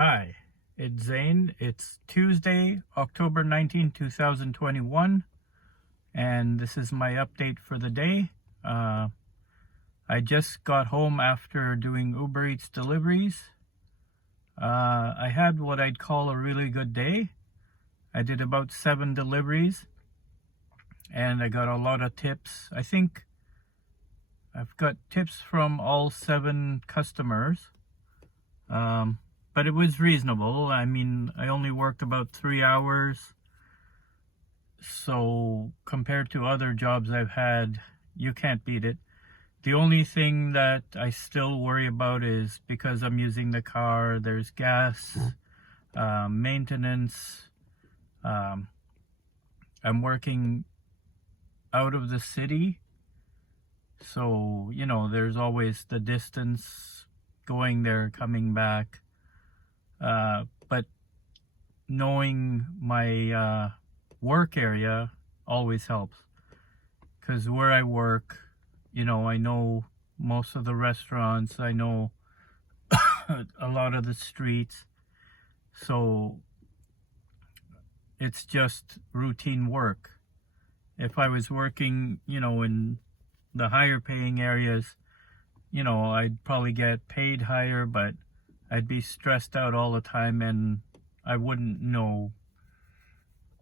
Hi, it's Zane. It's Tuesday, October 19, 2021, and this is my update for the day. I just got home after doing Uber Eats deliveries. I had what I'd call a really good day. I did about 7 deliveries, and I got a lot of tips. I think I've got tips from all 7 customers. But it was reasonable. I mean, I only worked about 3 hours. So compared to other jobs I've had, you can't beat it. The only thing that I still worry about is because I'm using the car, there's gas, maintenance. I'm working out of the city. So, there's always the distance going there, coming back. But knowing my work area always helps, because where I work, I know most of the restaurants, I know a lot of the streets, so it's just routine work. If I was working, in the higher paying areas, I'd probably get paid higher, but I'd be stressed out all the time, and I wouldn't know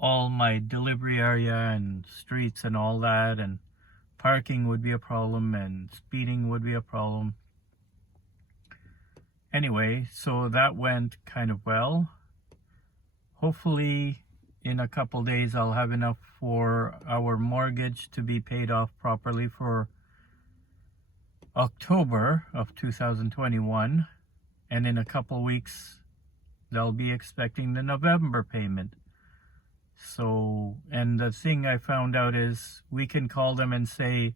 all my delivery area and streets and all that, and parking would be a problem, and speeding would be a problem. Anyway, so that went kind of well. Hopefully in a couple days I'll have enough for our mortgage to be paid off properly for October of 2021, and in a couple weeks they'll be expecting the November payment. So, and the thing I found out is we can call them and say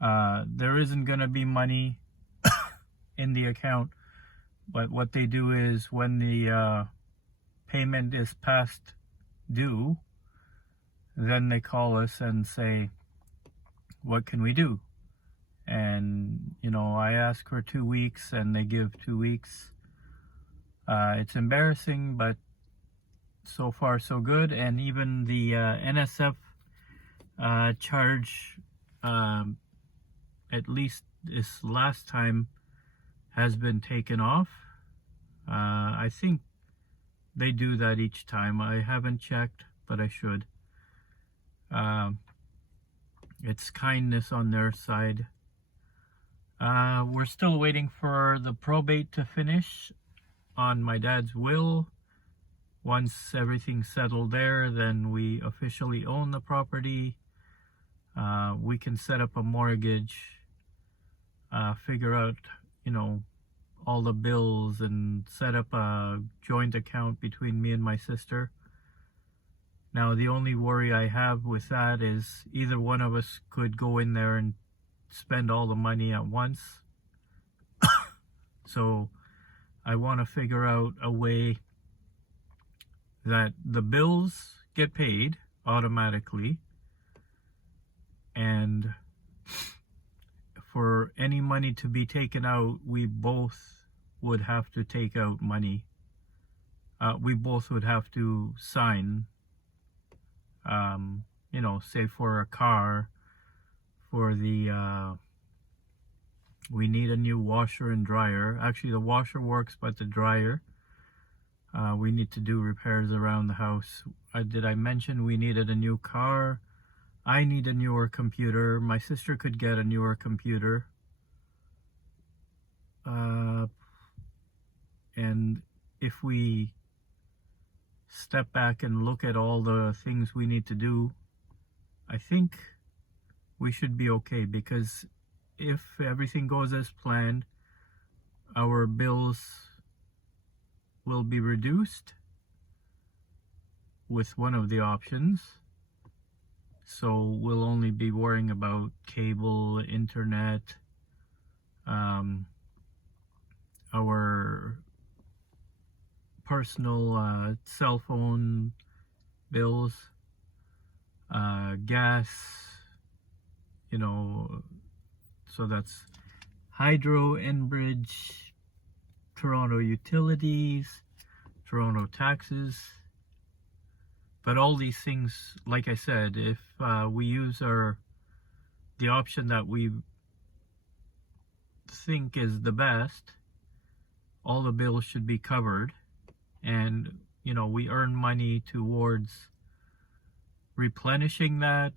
there isn't going to be money in the account, but what they do is when the payment is past due, then they call us and say, what can we do? And I ask for 2 weeks and they give 2 weeks. It's embarrassing, but so far so good. And even the NSF charge, at least this last time, has been taken off. I think they do that each time. I haven't checked, but I should. It's kindness on their side. We're still waiting for the probate to finish on my dad's will. Once everything's settled there, then we officially own the property. We can set up a mortgage, figure out, all the bills, and set up a joint account between me and my sister. Now, the only worry I have with that is either one of us could go in there and spend all the money at once. So I want to figure out a way that the bills get paid automatically, and for any money to be taken out, we both would have to take out money. We both would have to sign, say for a car, for the we need a new washer and dryer. Actually, the washer works, but the dryer, we need to do repairs around the house. Did I mention we needed a new car? I need a newer computer. My sister could get a newer computer. And if we step back and look at all the things we need to do, I think we should be okay, because if everything goes as planned, our bills will be reduced with one of the options. So we'll only be worrying about cable, internet, our personal cell phone bills, gas, so that's Hydro, Enbridge, Toronto Utilities, Toronto taxes. But all these things, like I said, if we use the option that we think is the best, all the bills should be covered, and we earn money towards replenishing that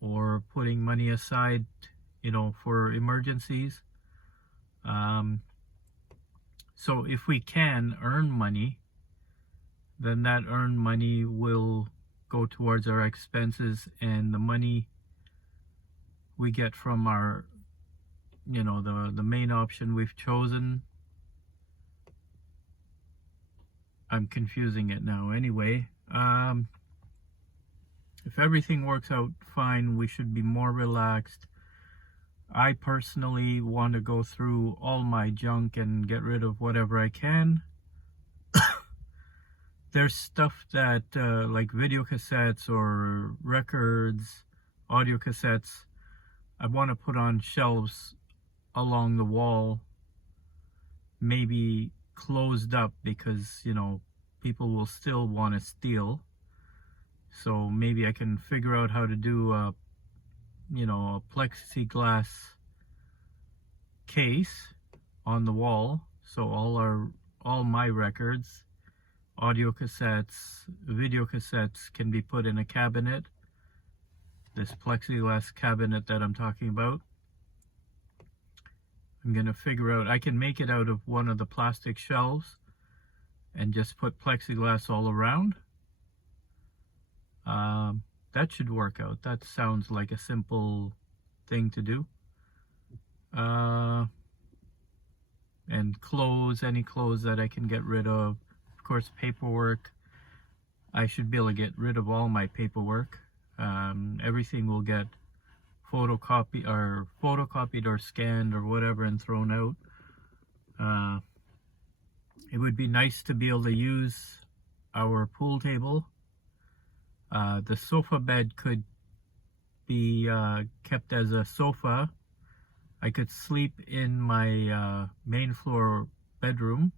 or putting money aside for emergencies. So if we can earn money, then that earned money will go towards our expenses, and the money we get from our the main option we've chosen. I'm confusing it now. Anyway, if everything works out fine, we should be more relaxed. I personally want to go through all my junk and get rid of whatever I can. There's stuff that like video cassettes or records, audio cassettes, I want to put on shelves along the wall, maybe closed up, because people will still want to steal. So maybe I can figure out how to do a plexiglass case on the wall, so all my records, audio cassettes, video cassettes can be put in a cabinet, this plexiglass cabinet that I'm talking about. I'm gonna figure out, I can make it out of one of the plastic shelves and just put plexiglass all around. That should work out. That sounds like a simple thing to do. And clothes, any clothes that I can get rid of. Of course, paperwork. I should be able to get rid of all my paperwork. Everything will get photocopied or scanned or whatever and thrown out. It would be nice to be able to use our pool table. The sofa bed could be kept as a sofa. I could sleep in my main floor bedroom.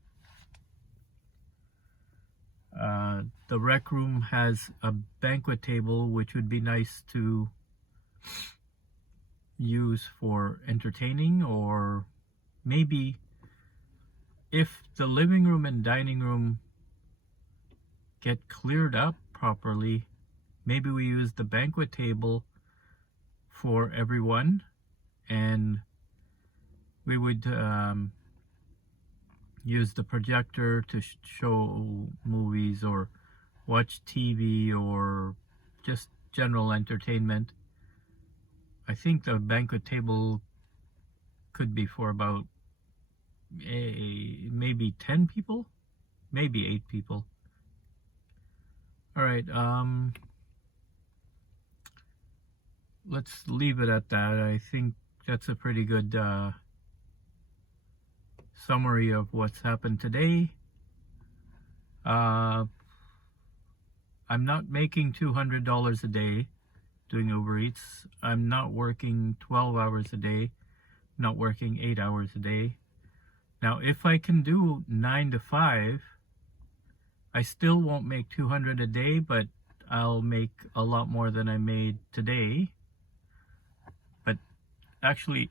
The rec room has a banquet table, which would be nice to use for entertaining, or maybe if the living room and dining room get cleared up properly, maybe we use the banquet table for everyone, and we would use the projector to show movies or watch TV or just general entertainment. I think the banquet table could be for about maybe 10 people, maybe 8 people. All right, let's leave it at that. I think that's a pretty good summary of what's happened today. I'm not making $200 a day doing Uber Eats. I'm not working 12 hours a day, not working 8 hours a day. Now, if I can do 9 to 5, I still won't make $200 a day, but I'll make a lot more than I made today. But actually,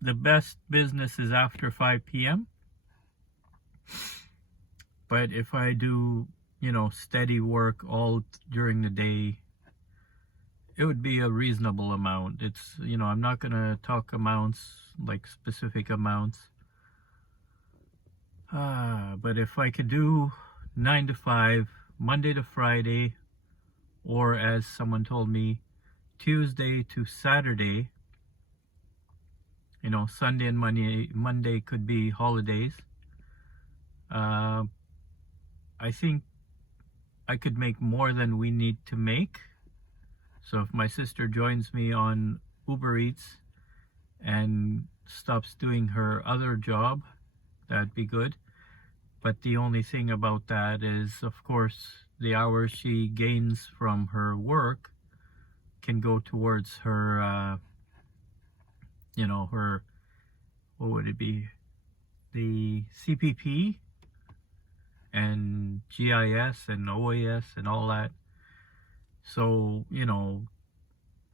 the best business is after 5 p.m. But if I do, steady work all during the day, it would be a reasonable amount. It's, I'm not going to talk amounts, like specific amounts. But if I could do 9 to 5, Monday to Friday, or as someone told me, Tuesday to Saturday, Sunday and Monday could be holidays. I think I could make more than we need to make. So if my sister joins me on Uber Eats and stops doing her other job, that'd be good. But the only thing about that is, of course, the hours she gains from her work can go towards her, her, what would it be? the CPP and GIS and OAS and all that. So, you know,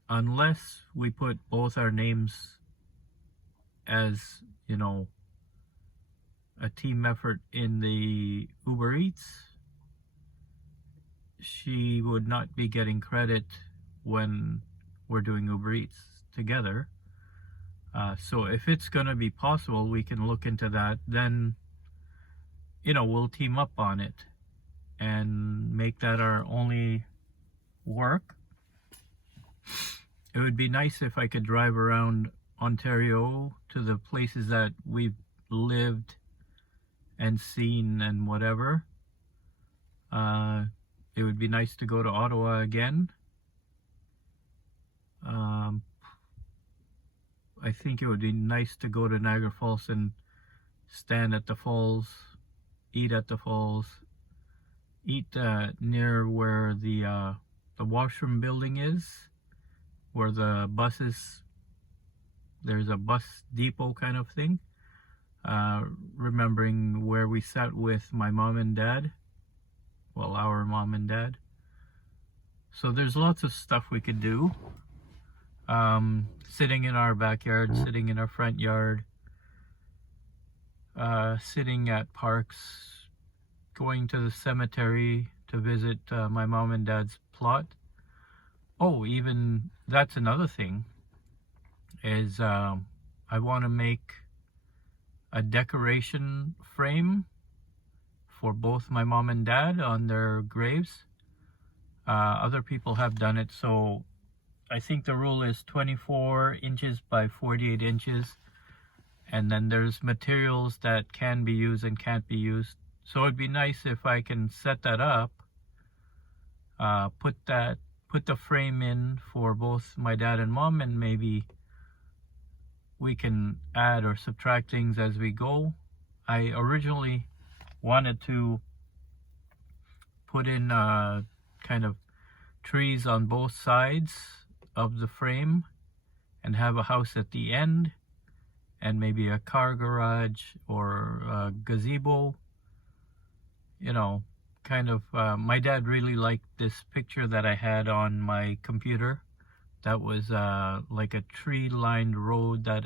unless we put both our names as, you know, a team effort in the Uber Eats, she would not be getting credit when we're doing Uber Eats together. So if it's going to be possible, we can look into that. Then, you know, we'll team up on it and make that our only work. It would be nice if I could drive around Ontario to the places that we've lived and seen and whatever. It would be nice to go to Ottawa again. I think it would be nice to go to Niagara Falls and stand at the falls, eat at the falls, eat near where the washroom building is, where the buses, there's a bus depot kind of thing. Remembering where we sat with my mom and dad, well, our mom and dad. So there's lots of stuff we could do. Sitting in our backyard, sitting in our front yard, sitting at parks, going to the cemetery to visit my mom and dad's plot. Oh, even that's another thing, is I want to make a decoration frame for both my mom and dad on their graves. Other people have done it, so I think the rule is 24 inches by 48 inches, and then there's materials that can be used and can't be used. So it'd be nice if I can set that up, put the frame in for both my dad and mom, and maybe we can add or subtract things as we go. I originally wanted to put in kind of trees on both sides of the frame and have a house at the end and maybe a car garage or a gazebo. You know, kind of, my dad really liked this picture that I had on my computer. That was like a tree-lined road that,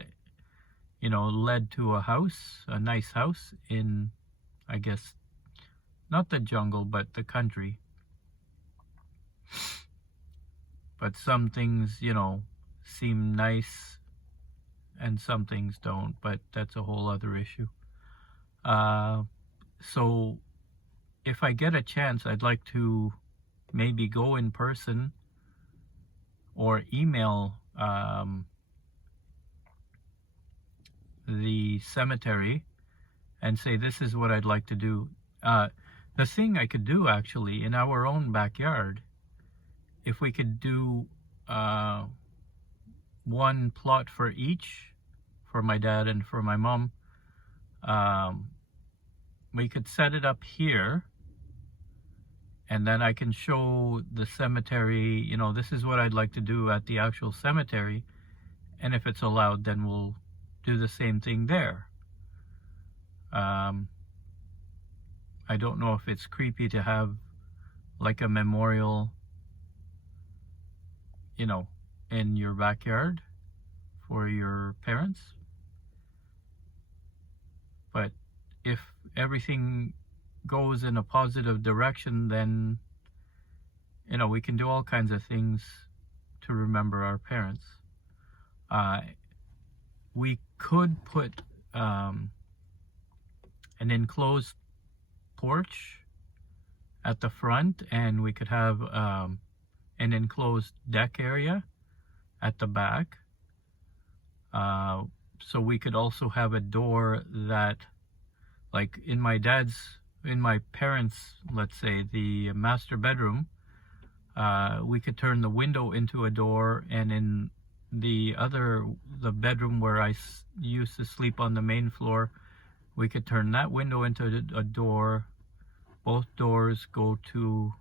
you know, led to a house, a nice house in, I guess, not the jungle, but the country. But some things, you know, seem nice and some things don't, but that's a whole other issue. So if I get a chance, I'd like to maybe go in person or email the cemetery and say, this is what I'd like to do. The thing I could do actually in our own backyard, if we could do one plot for each, for my dad and for my mom, we could set it up here, and then I can show the cemetery, you know, this is what I'd like to do at the actual cemetery, and if it's allowed, then we'll do the same thing there. I don't know if it's creepy to have like a memorial, you know, in your backyard for your parents. But if everything goes in a positive direction, then, you know, we can do all kinds of things to remember our parents. We could put an enclosed porch at the front, and we could have an enclosed deck area at the back. So we could also have a door that, like in my parents', let's say, the master bedroom, we could turn the window into a door, and in the bedroom where I used to sleep on the main floor, we could turn that window into a door. Both doors go to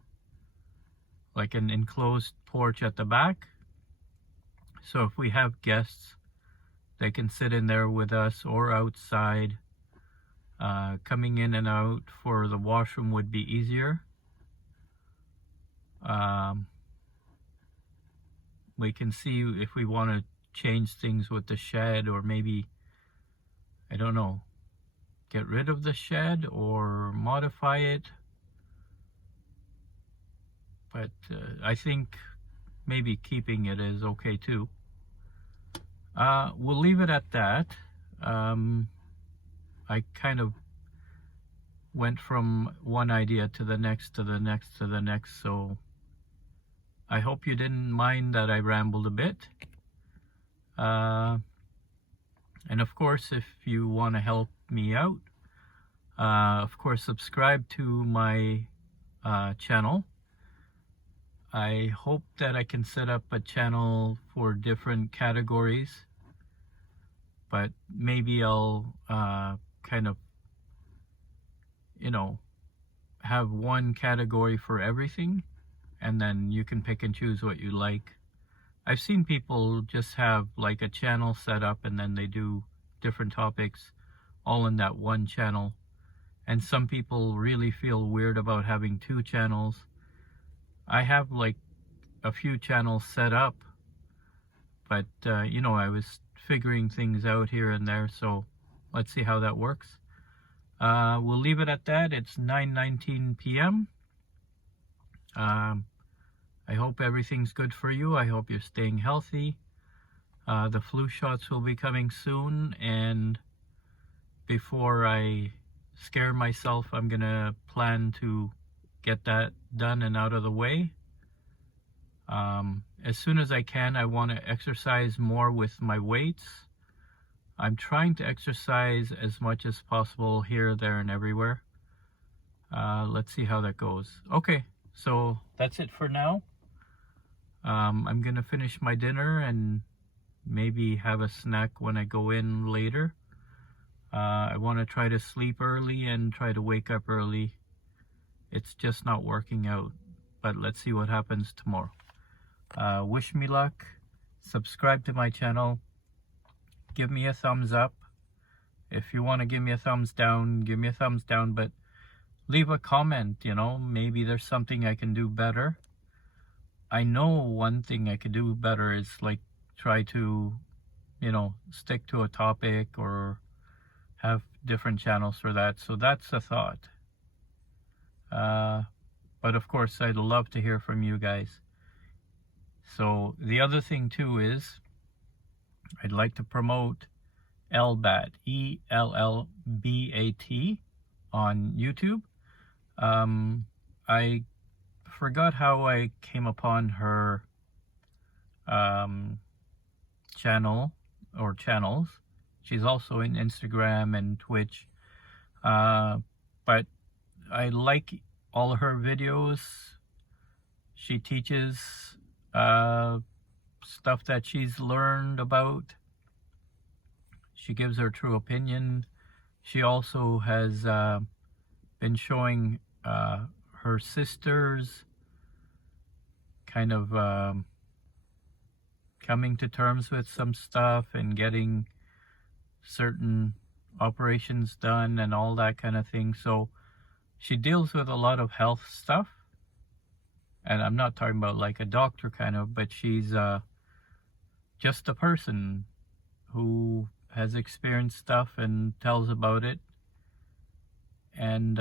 like an enclosed porch at the back. So if we have guests, they can sit in there with us or outside. coming in and out for the washroom would be easier. We can see if we want to change things with the shed, or maybe, I don't know, get rid of the shed or modify it. But I think maybe keeping it is okay too. We'll leave it at that. I kind of went from one idea to the next, to the next, to the next, so I hope you didn't mind that I rambled a bit. And of course, if you want to help me out, of course, subscribe to my channel. I hope that I can set up a channel for different categories, but maybe I'll kind of, you know, have one category for everything, and then you can pick and choose what you like. I've seen people just have like a channel set up and then they do different topics all in that one channel. And some people really feel weird about having two channels. I have like a few channels set up, but you know, I was figuring things out here and there, so let's see how that works. We'll leave it at that. It's 9:19 p.m. I hope everything's good for you. I hope you're staying healthy. The flu shots will be coming soon, and before I scare myself, I'm gonna plan to get that done and out of the way. As soon as I can, I want to exercise more with my weights. I'm trying to exercise as much as possible here, there, and everywhere. Let's see how that goes. Okay, so that's it for now. I'm gonna finish my dinner and maybe have a snack when I go in later. I want to try to sleep early and try to wake up early. It's just not working out, but let's see what happens tomorrow. Wish me luck. Subscribe to my channel. Give me a thumbs up. If you want to give me a thumbs down, give me a thumbs down, but leave a comment, you know, maybe there's something I can do better. I know one thing I could do better is like try to, you know, stick to a topic or have different channels for that. So that's a thought. But of course, I'd love to hear from you guys. So the other thing too is I'd like to promote Ellbat, E-L-L-B-A-T on YouTube. I forgot how I came upon her channel or channels. She's also in Instagram and Twitch. But I like all her videos. She teaches stuff that she's learned about. She gives her true opinion. She also has been showing her sisters kind of coming to terms with some stuff and getting certain operations done and all that kind of thing. So she deals with a lot of health stuff, and I'm not talking about like a doctor kind of, but she's just a person who has experienced stuff and tells about it, and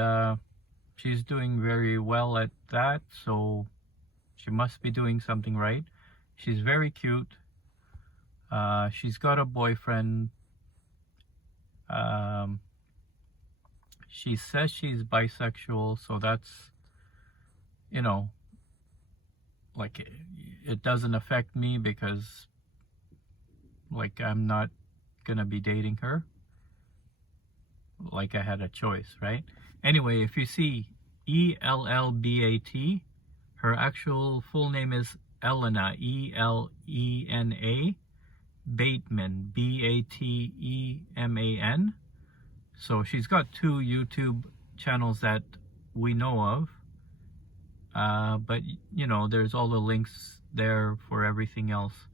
she's doing very well at that, so she must be doing something right. She's very cute. She's got a boyfriend. She says she's bisexual, so that's, you know, like it doesn't affect me because like I'm not gonna be dating her like I had a choice, right? Anyway, if you see E-L-L-B-A-T, her actual full name is Elena, E-L-E-N-A, Bateman, B-A-T-E-M-A-N. So she's got 2 YouTube channels that we know of. But, you know, there's all the links there for everything else.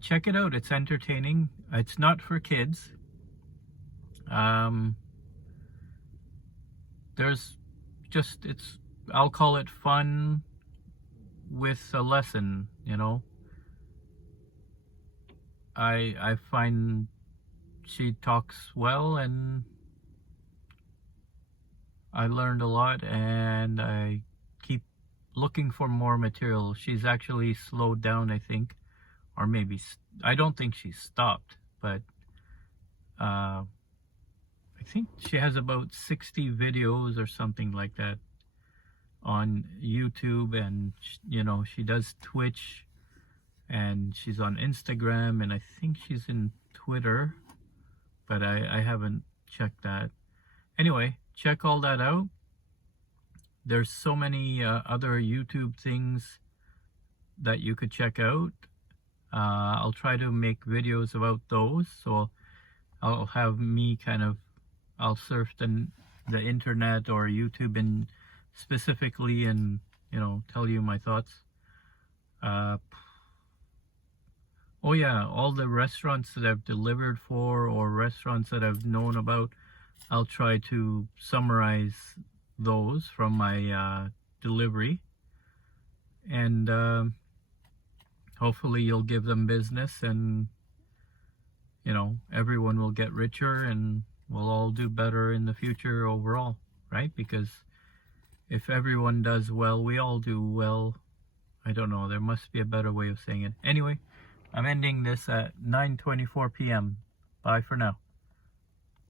Check it out. It's entertaining. It's not for kids. there's just, I'll call it fun with a lesson, you know. I find she talks well, and I learned a lot, and I keep looking for more material. She's actually slowed down, I think, or maybe I don't think she stopped, but I think she has about 60 videos or something like that on YouTube, and you know, she does Twitch, and she's on Instagram, and I think she's in Twitter, but I haven't checked that. Anyway, check all that out. There's so many other YouTube things that you could check out. I'll try to make videos about those, so I'll have me I'll surf the internet or YouTube and specifically, and you know, tell you my thoughts. Oh yeah, all the restaurants that I've delivered for, or restaurants that I've known about, I'll try to summarize those from my delivery, and hopefully you'll give them business, and you know, everyone will get richer, and we'll all do better in the future overall, right? Because if everyone does well, we all do well. I don't know, there must be a better way of saying it. Anyway, I'm ending this at 9:24 p.m. Bye for now.